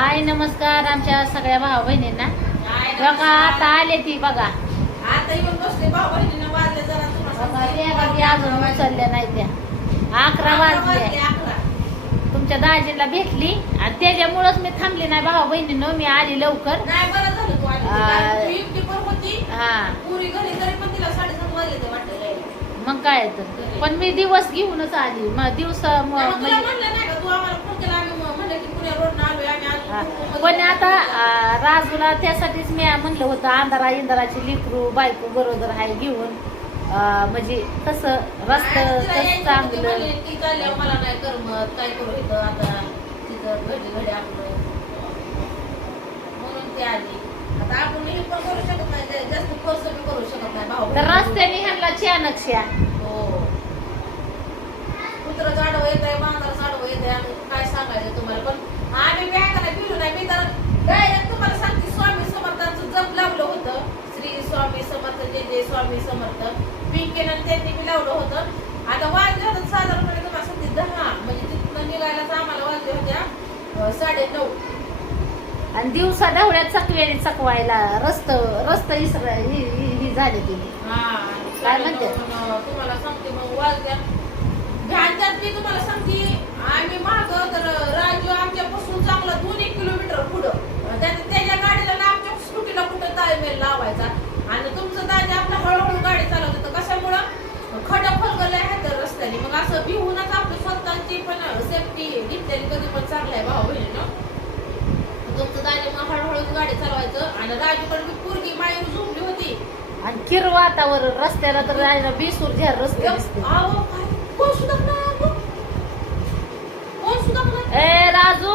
हाय नमस्कार आमच्या सगळ्या भाऊ बहिणींना. बघा आता आले ती बघा. आता येऊन बसले भाऊ बहिणीनं वाजले जरा तुम्हाला बघा, सांगते. त्या बाकी अजून उचलल्या नाही त्या. अकरा वाजले. तुमच्या दाजीला भेटली आणि त्याच्यामुळंच मी थांबली नाही भाऊ बहिणीनं मी आली लवकर. हा. मग काय तर. पण मी दिवस घेऊनच आली. मग दिवस मग तुला म्हणजे म्हणलं नाही का तू आम्हाला फोन केला आम्ही म- म्हणलं की पुण्या रोडनं आलोय आम्ही हा. आलो पण आता राजूला त्यासाठीच मी म्हणलं होतं अंधारा इंधाराची लिकरू बायको बरोबर आहे घेऊन म्हणजे कसं रस्त चांगलं. ती चालल्यावर मला नाही करमत काय करू इथं आता तिथं घडी घडी आपलं. म्हणून ती आली. आता आपण हे पण करू शकत नाही जास्त करू शकत नाही भाऊ तर रस्त्याने ह्यांना चानक्षया हो. कुत्र झाडव येत आहे मांजर झाडव येत आहे आणि काय सांगायचं तुम्हाला पण आम्ही बँकाला गेलो नाही मी तर डायरेक्ट तुम्हाला सांगते स्वामी समर्थांचं जप लावलं होतं श्री स्वामी स्वामी समर्थ. पिंकेनं त्यांनी मी लावलं होतं. आता वाजले होते साधारणपणे तुम्हाला सांगते दहा. म्हणजे तिथनं निघायलाच आम्हाला वाजले होत्या साडे नऊ आणि दिवसा ढवळ्यात चकव्याने चकवायला रस्त रस्त इसर ही ही- ही झाली ती. काय म्हणते? तुम्हाला सांगते मग वाजल्या. ध्यानच्यात मी तुम्हाला सांगते आम्ही माग तर राजू आमच्यापासून चांगला दोन एक किलोमीटर पुढं त्याच्या त्याच्या गाडीला ना आमच्या स्कूटीला कुठं ताळमेल लावायचा आणि तुमचं दाजी आपलं हळूहळू गाडी चालवत होतं कशामुळं खडं फलगले आहेत तर रस्त्याने मग असं भिवूनच आपली स्वतःची पण सेफ्टी घेतलेली कधी पण चांगलं आहे भाऊ बहिणीनं तुमचं दाजी मग हळूहळू गाडी चालवायचं आणि राजूकडे झोपली होती. आणि किर वातावरण रस्त्याला तर राहिलं बिसूर झेर रस्ते दिसते अहो, काय? कोण सुद्धा नाही अगं. कोण सुद्धा नाही. ए राजू!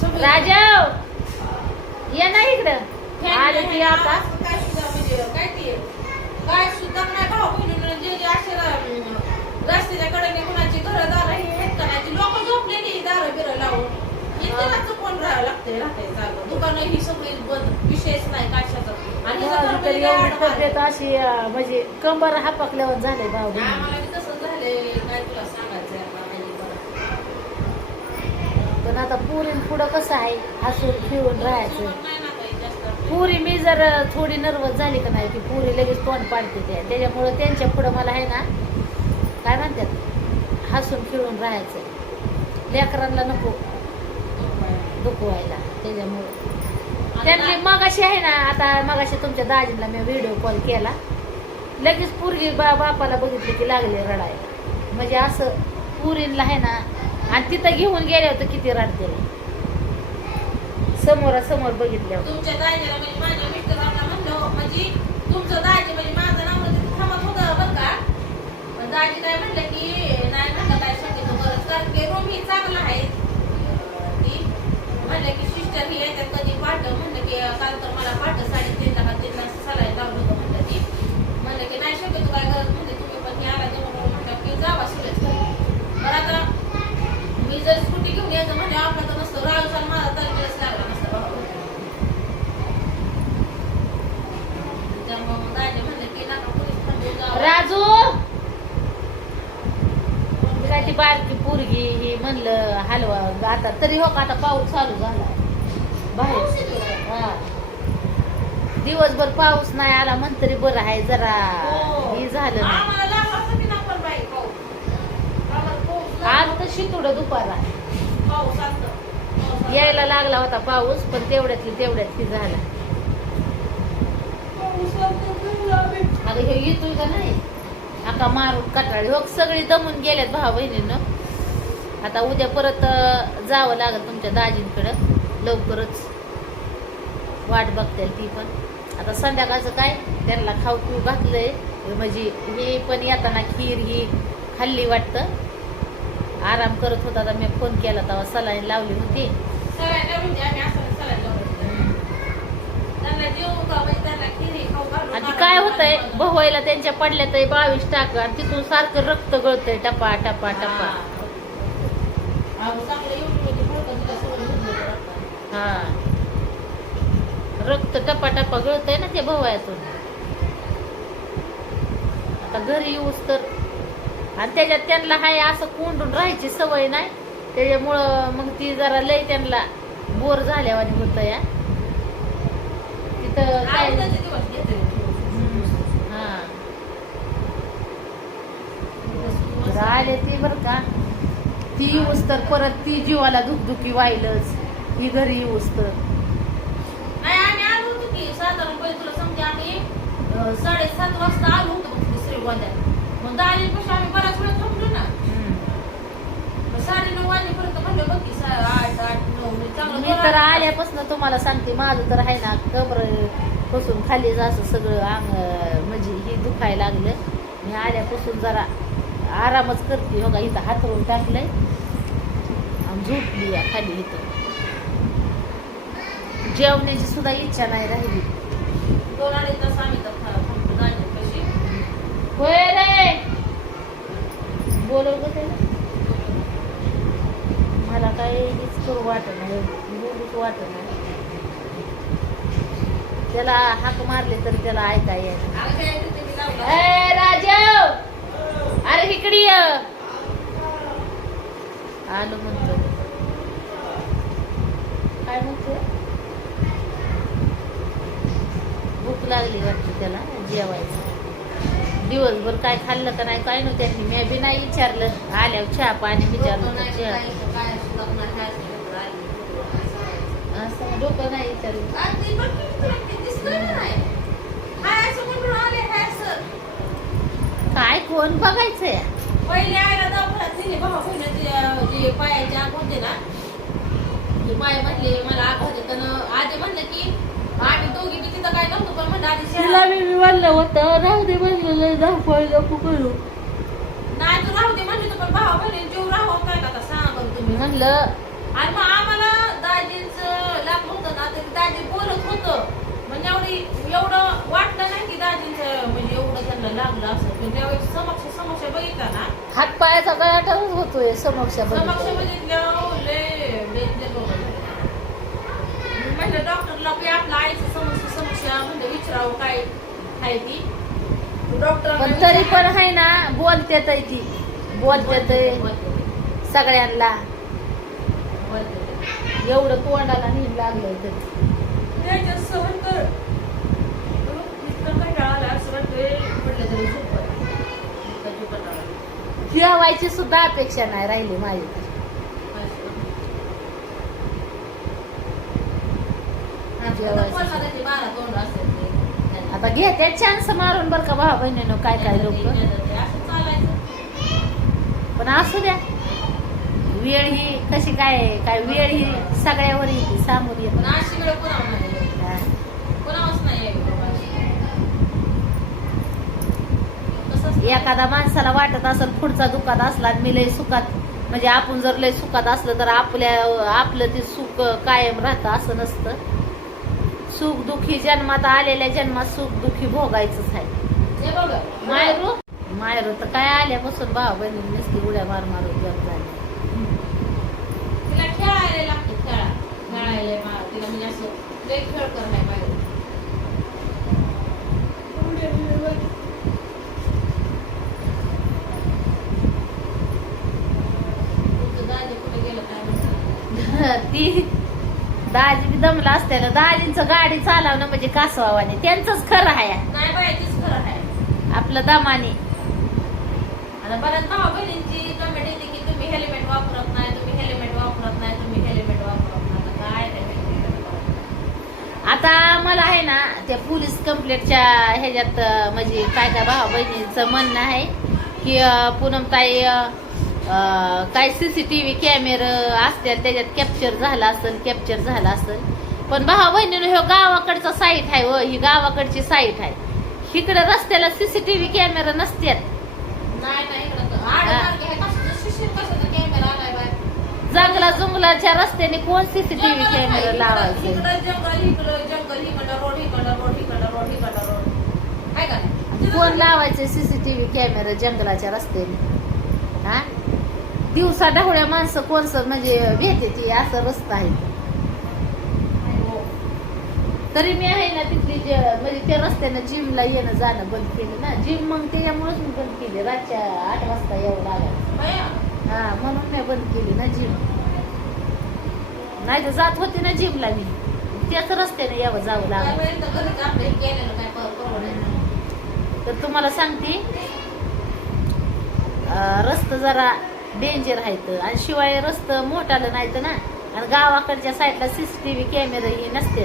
सगळे- राजव ये ना इकडं. आली ती आता. काय सुद्धा म्हणजे काय ते? काय सुद्धा नाही भाऊ बहिणीनं जे जे असे अं, रस्त्याच्या कडेने कुणाची घरं दारं हे आहेत का नाही? लोक झोपलेली दारं बिरं लावून. इतकं चुकून राहावं लागतंय राहतंय चालू दुकानं ही सगळी बंद विषयच नाही कशाचा. आणि माझी तर जर एवढी आडवार- तब्येत अशी अं, म्हणजे कंबर हापकल्यावर झाले भाऊ. बहिणी. आम्हाला बी तसं झालंय. काय तुला सांगायचं आता काही बरं. पण आता पुरीन पुढं कसं आहे? हसून खेळून राहायचं. नाही ना काही जास्त. पुरी मी जर थोडी नर्वस झाली का नाही ती पुरी लगेच तोंड पाडते त्या त्याच्यामुळं त्यांच्या पुढं मला आहे ना काय म्हणतात? हसून खेळून राहायचं. लेकरांना नको. दुखवायला त्याच्यामुळं. त्यांनी मगाशी आहे ना आता मगाशी तुमच्या दाजीला मी व्हिडिओ कॉल केला. लगेच पुरगी बा बापाला बघितली की लागले रडायला. म्हणजे असं पुरीला आहे ना आणि तिथं घेऊन गेले होते किती रडते. समोरासमोर बघितल्यावर. तुमच्या दाजीला म्हणजे माझ्या मिस्टरांना म्हणलं म्हणजे तुमचं दाजी म्हणजे माझं नाव तिथे थांबत होतं बरं का? दाजी काय म्हणलं की नाही म्हणलं काय शक्यतो गरज कारण की रूम ही चांगला आहे. म्हणलं की सिस्टर ही येतात कधी पाठ. म्हणलं की काल तर मला पाठ साडेतीनला का तीनला सलाईन लावलं होतं म्हणलं ती म्हणलं की नाही शक्यतो काय गरज म्हणजे तुम्ही पण हे आला तेव्हा म्हणलं की जावा सुरेश बरं आता मी जर स्कूटी घेऊन यायचं म्हणजे आपलं तर नसतं. राजू आणि माझा तर लागला नसतं त्यामुळे मग दाजी म्हणले की नका पोलीस थांबून जावं. राजू! काय ती बारकी पोरगी ही म्हणलं हलवा आता तरी हो का आता पाऊस चालू झाला पाऊस बाहेर येतोय का? हा. दिवसभर पाऊस नाही आला म्हण तरी बरं आहे जरा. हो. हे झालं नंबर लागला. आज तर शितुडं दुपारा. यायला लागला होता पाऊस पण तेवढ्यातली तेवढ्यात ती झाला. अगं हे येतोय का नाही? आका मारून कटाळी. हो सगळी दमून गेल्यात भाऊ बहिणीनं. आता उद्या परत जावं लागेल तुमच्या दाजींकडं. लवकरच. वाट बघते ती पण. आता संध्याकाळचं काय? त्यांना खाऊ पिऊ घातलंय. म्हणजे हे पण येताना खीर ही खाल्ली वाटतं. आराम करत होता मी फोन केला तेव्हा सलाईन लावली होती. म्हणजे आणि काय होतंय? भवायला त्यांच्या पडल्या तर बावीस टाक आणि तिथून सारखं रक्त गळतंय. टपा टपा टपा. अहो, चांगलं एवढी मोठी फडकं दिलं, सगळं घेऊन गेलं रक्ताने. हा रक्त टपा टपा गळतंय ना ते भवायातून. आता घरी येऊस तर. आणि त्याच्यात त्यांना हाय असं कोंडून राहायची सवय नाही. त्याच्यामुळं मग ती जरा लय त्यांना बोर झाल्यावानी होत या तिथं काय? हा. आले ती बर का? ती येऊस तर परत ती जीवाला दुखदुखी व्हायलच. ही घरी येऊस तर नाही आम्ही आलो होतो की साधारणपणे तुला समजे आम्ही अं, साडेसात वाजता आलो होतो तिथे श्रीगोंद्यात मग दहा आम्ही बराच वेळ थांबलो ना. मग साडे नऊ वाजेपर्यंत म्हणलं बघ की सा- आठ आठ नऊ म्हणजे चांगलं मी तर आहे. आल्यापासून तुम्हाला सांगते माझं तर आहे ना कबरपासून खाली असं सगळं अंग म्हणजे हे दुखायला लागलं. मी आल्यापासून जरा आरामच करते हो का? इथं हातरून टाकलंय. आणि झोपली या खाली इथं. जेवण्याची सुद्धा इच्छा नाही राहिली. दोन अडीच तास आम्ही तर. होय रे बोलव ग मला काही हेच करू वाटत नाही. बोलूच वाटत नाही. त्याला हाक मारले तरी त्याला. ए राजव अरे इकडे ये. आलो म्हणतो. काय म्हणतो? भूक लागली वाटतं त्याला जेवायचं दिवसभर काय खाल्लं का नाही काय नव्हतं. त्यांनी मी बी नाही विचारलं. आल्यावर चहा पाणी विचारलं काय असं डोकं नाही विचारलं. काय कोण बघायचंय पहिले आईला दवाखान्यात तिने भाऊ जे पायाचे आग होते ना ते पाय म्हणले मला आग होते तर आधी म्हणलं की आम्ही दोघी तिथं काय नव्हतं पण म्हणलं आधी तिला शहरात मी म्हणलं होतं राहू दे म्हणलं दाखवायला करू. नाही तू राहू दे म्हणली पण भाऊ बहिणी जीव राहू काय का आता सांगा तुम्ही. म्हणलं आणि मग आम्हाला दाजींचं लागलं होतं ना तर दाजी बोलत होतं. म्हणजे एवढी एवढं वाटलं नाही की दाजींचं म्हणजे एवढं त्यांना लागलं असं. पण त्यावेळेस समक्ष समक्ष बघितला ना. हात पायाचा गळाटाच होतोय समक्ष समक्ष बघितलं. बघितलं लय डेंजर होतं डॉक्टरला की आपल्या आईचं समस्या समस्या म्हणजे विचारावं काय आहे ती. डॉक्टर तरी पण आहे ना बोलतेत ती. बोलतेत सगळ्यांना. एवढं तोंडाला नीट तर त्याच्यात सहन कर. इतकं कंटाळा आला असं वाटतंय. म्हटलं तरी झोपत. इतकं झोपत आलं. जेवायची सुद्धा अपेक्षा नाही राहिली माझी. तर. आता घेते चान्स मारून बरं का भावा बहिणीनं काय काय लोक. पण असू द्या. वेळ ही कशी काय काय वेळ ही सगळ्यावर येते सामोर येते एखादा माणसाला वाटत असेल पुढचा दुखात असला मी लय सुखात म्हणजे आपण जर लय सुखात असलं तर आपल्या आपलं ते सुख कायम राहतं असं नसतं. सुख दुखी जन्मात आलेल्या जन्मात सुख दुखी भोगायचंच आहे. मायरू? मायरू तर काय आल्यापासून भावा बहिणी नुसती उड्या मार मारून जग झाली. तिला खेळायला लागते खेळा. खेळायला मा- तिला म्हणजे असं लय खेळ. ती दाजी बी दमला असते ना दाजींचं गाडी चालवणं म्हणजे कासवावाने. त्यांचंच खरं आहे. नाही बाई तीच खरं आहे. आपलं दमाने. आता बऱ्याच भावा बहिणींची कमेंट येते की तुम्ही हेल्मेट वापरत नाही तुम्ही हेल्मेट वापरत नाही तुम्ही हेल्मेट वापरत नाही. आता काय ते helmet वापरत? आता मला आहे ना त्या पोलीस कंप्लेंटच्या ह्याच्यात अं, म्हणजे काय काय भावा बहिणीचं म्हणणं आहे की अं, पूनमताई अं, काय सीसीटीव्ही कॅमेरे असतात त्याच्यात कॅप्चर झाला असेल कॅप्चर झाला असेल. पण भावा बहिणीनं ह्यो गावाकडचा साईट आहे व ही गावाकडची साईट आहे. इकडे रस्त्याला सीसीटीव्ही कॅमेरा नसतात नाही नाही इकडं आडमार्गे हे. कशाचं शिशीर कशाचा कॅमेरा बाय जंगला जुंगलाच्या रस्त्याने कोण सीसीटीव्ही जंगल आहे, कॅमेरा इकडं- लावायचे? कोण लावायचे सीसीटीव्ही कॅमेरा जंगलाच्या रस्त्याने? हा? दिवसा ढवळ्या माणसं कोण सर म्हणजे भेटे ती असं रस्ता आहे. तरी मी आहे ना तिथली जे म्हणजे त्या रस्त्यानं जिमला येणं जाणं बंद केलं ना. जिम मग त्याच्यामुळेच मी बंद केली. रातच्या आठ वाजता यावं लागायचं बाया, हा म्हणून मी बंद केली ना जिम नाही तर जात होती ना जिमला मी. त्याच रस्त्याने यावं जावं लागलं. तर तुम्हाला सांगते रस्ता जरा डेंजर आहेत आणि शिवाय रस्त मोठालं नाहीत ना आणि गावाकडच्या साईडला सीसीटीव्ही कॅमेराही नसते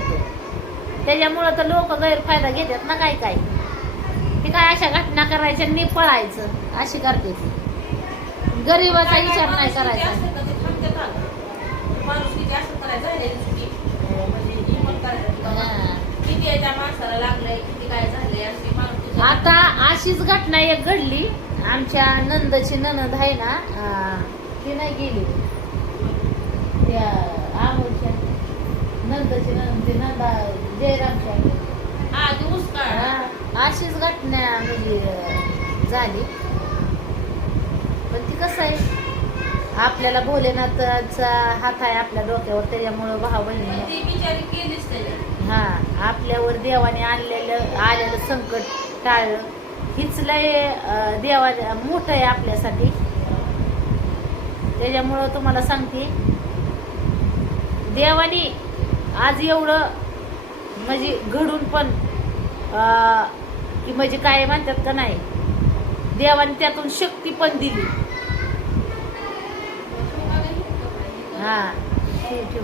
त्याच्यामुळं तर लोक गैरफायदा घेतात ना काय काय. ते काय अशा घटना करायच्या आणि पळायचं अशी करते ती. गरीबाचा विचार नाही करायचा. म्हणजे हा. आता अशीच घटना एक घडली. आमच्या नंदची ननद आहे ना ती नाही गेली. त्या आमोरच्या नंदची ननद ती नंदा जयरामच्या अशीच घटना म्हणजे झाली. पण ती कसं आहे आपल्याला भोलेनाथचा हात आहे आपल्या डोक्यावर त्याच्यामुळं भाऊ बहिणी हा आपल्यावर देवाने आणलेलं आलेलं संकट टाळलं. हीच लय देवा मोठं आहे आपल्यासाठी. त्याच्यामुळं तुम्हाला सांगते देवाने आज एवढं म्हणजे घडून पण अं, की म्हणजे काय म्हणतात का नाही देवाने त्यातून शक्ती पण दिली. हा. ठीक ठेव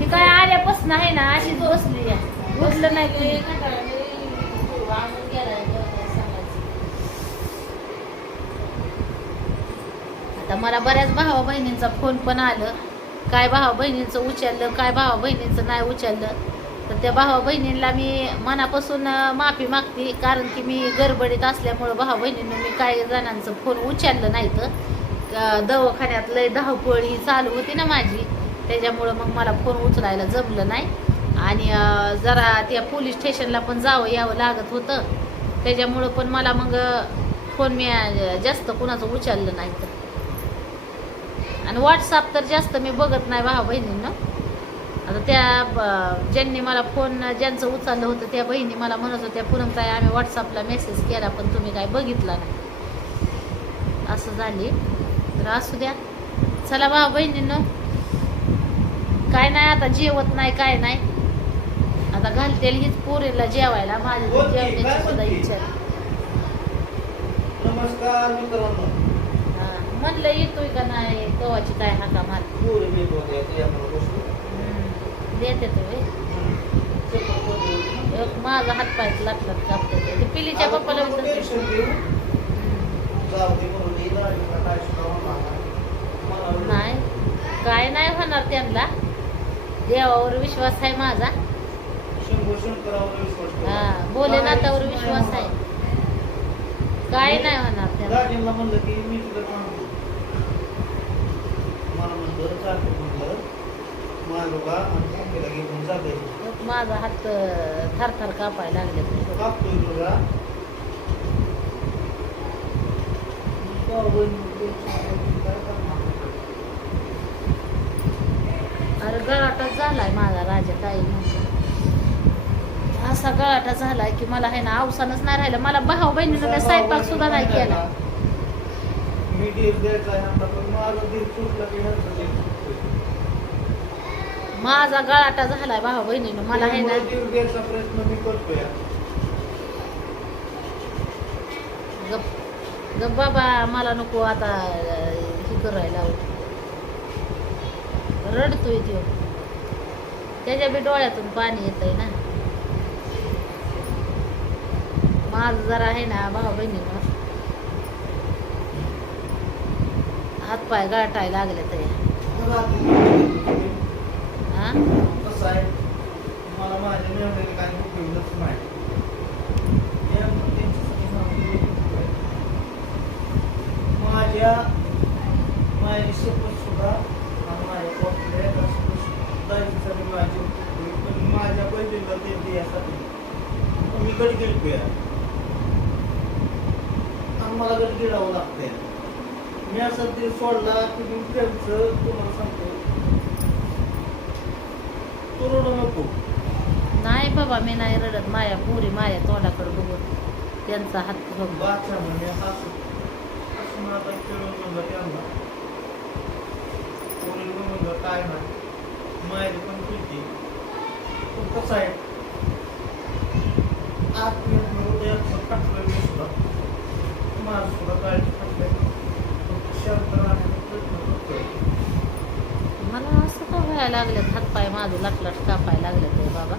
ती काय आल्यापासून आहे ना अशीच बसली आहे. उठलं नाही ते कुणी. कंटाळले, वाहून गेलाय, काय सांगायचं. तर मला बऱ्याच भावा बहिणींचा फोन पण आलं. काय भावा बहिणींचं उचललं काय भावा बहिणींचं नाही उचललं. तर त्या भावा बहिणींना मी मनापासून माफी मागते कारण की मी गडबडीत असल्यामुळं भावा बहिणींनी मी काही जणांचं फोन उचललं नाही तर. दवाखान्यात लय धावपळ ही चालू होती ना माझी. त्याच्यामुळं मग मला फोन उचलायला जमलं नाही. आणि जरा त्या पोलीस स्टेशनला पण जावं यावं लागत होतं. त्याच्यामुळं पण मला मग फोन मी जास्त कुणाचं उचललं नाही तर. आणि व्हॉट्सअप तर जास्त मी बघत नाही भावा बहिणींना. आता त्या ज्यांनी मला फोन ज्यांचं उचललं होतं त्या बहिणी मला म्हणत होत्या काय आम्ही व्हॉट्सअपला मेसेज केला पण तुम्ही काय बघितला नाही. असं झाले. तर असू द्या. चला भावा बहिणींनो. काय नाही आता जेवत नाही काय नाही. आता घालतेल हीच पोरीला जेवायला माझी जेवण्याची सुद्धा? इच्छा आहे. नमस्कार मित्रांनो. म्हणलं येतोय का नाही? कवाची काय हाका मार. देते तो? एक माझा हात पाय लागतात कापते ते पिलीच्या पप्पाला नाही. काय नाही होणार त्यांना. देवावर विश्वास आहे माझा. हा भोलेनाथावर विश्वास आहे. काय नाही होणार होणार. त्यांना दाजींना म्हणलं की मी तुला सांगतो मला म्हणलं चालतं म्हणलं घेऊन माझा हात थर थर कापायला लागले कापतोय तुला? अरे गळाटाच झालाय माझा राजा म्हणतो असा गळाटा झालाय की मला आहे ना अवसानच नाही राहिलं. मला भाऊ बहिणीनं काय स्वयंपाक सुद्धा नाही केला. मी द्यायचा आहे माझा दीर सुटला की ह्यांचा दीर सुटतोय. माझा गळाटा झालाय भाऊ बहिणीनं मला आहे ना त्यामुळे दीर द्यायचा प्रयत्न मी करतोय. गप गप बाबा मला नको आता अं, हे करायला. रडतोय तो त्याच्या बी डोळ्यातून पाणी येतंय ना. माझं जरा आहे ना भाऊ बहिणीनं हातपाय गाठायला लागले तरी. कसं आहे. मला माझ्या मेहनतीला काही त्यांच्यासाठी माझ्या माझी शपथ सुद्धा माझ्या पण माझ्या बहिणीला देते यासाठी मी गड गेलतोय आणि मला गड गिळावं लागतंय? मी असं ते सोडला की मी त्यांचं तुम्हाला सांगतो. तू रडू नको. नाही बाबा मी नाही रडत. माया पुरी माया तोंडाकडे बघून त्यांचा हात बघ बादशाह म्हणजे हसून आता खेळून म्हणलं त्यांना. म्हणलं काय नाही मायरी पण खुलती पण कसं आहे आत्महत्या उद्या टाकलं मी सुद्धा माझं सुद्धा काळजी टाकलंय फक्त शांत राहण्याचा प्रयत्न करतोय मला असं का व्हायला लागलं हातपाय कापायला लागले ते बाबा.